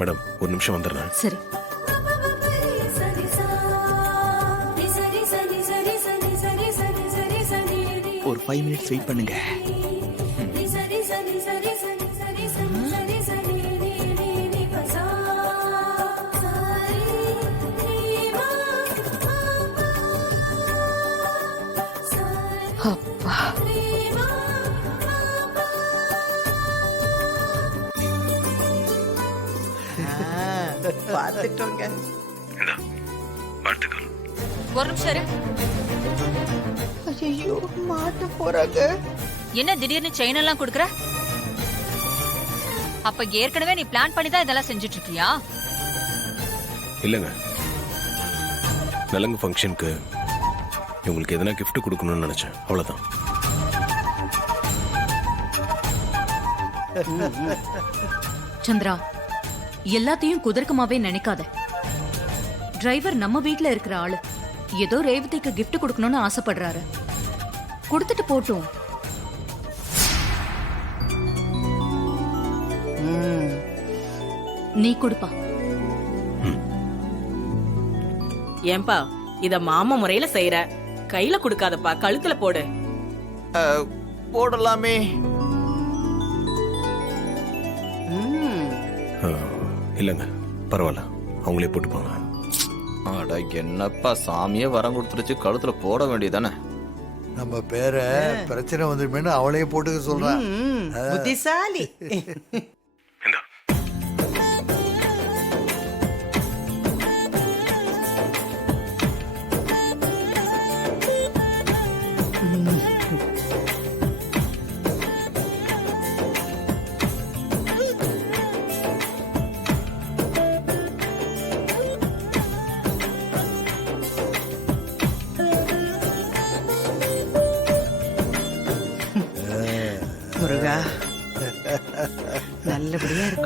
Madam ஒரு நிமிஷம் வந்துடுறேன். சரி. ஒரு 5 மினிட்ஸ் வெயிட் பண்ணுங்க. அப்பா, பார்த்துட்டோங்க. வாழ்த்துக்கள். ஒரு நிமிஷம் இரு. ஐயோ, மாட்ட போறாங்க. என்ன திடீர்னு செயின் எல்லாம் குடுக்குற? அப்ப ஏற்கனவே நீ பிளான் பண்ணி தான் இதெல்லாம் செஞ்சுட்டு இருக்கியா? இல்லைங்க, நலங்கு ஃபங்க்ஷனுக்கு இவங்களுக்கு எதனா கிஃப்ட் கொடுக்கணும்னு நினைச்சேன், அவ்வளவுதான். சந்திரா, எல்லாத்தையும் குதர்க்கமாவே நினைக்காத. டிரைவர் நம்ம வீட்ல இருக்கிற ஆளு. ஏதோ ரேவதிக்கு கிஃப்ட் கொடுக்கணும்னு ஆசைப்படுறாரு. கொடுத்துட்டு போட்டும். நீ கொடுப்பா. ஏன்பா இத மாமா முறையில செய்யற, கையில குடுக்காதப்பா, கழுத்துல போடு. போடலாமே. இல்லைங்க, பரவாயில்ல, அவங்களே போட்டுப்பாங்க. அட என்னப்பா, சாமியே வரம் கொடுத்துருச்சு, கழுத்துல போட வேண்டியதானே. நம்ம பேர பிரச்சனை வந்துருமேனு அவளையே போட்டுக்க சொல்றான். புத்திசாலி. முருகா, நல்லபடியா இருக்கும்.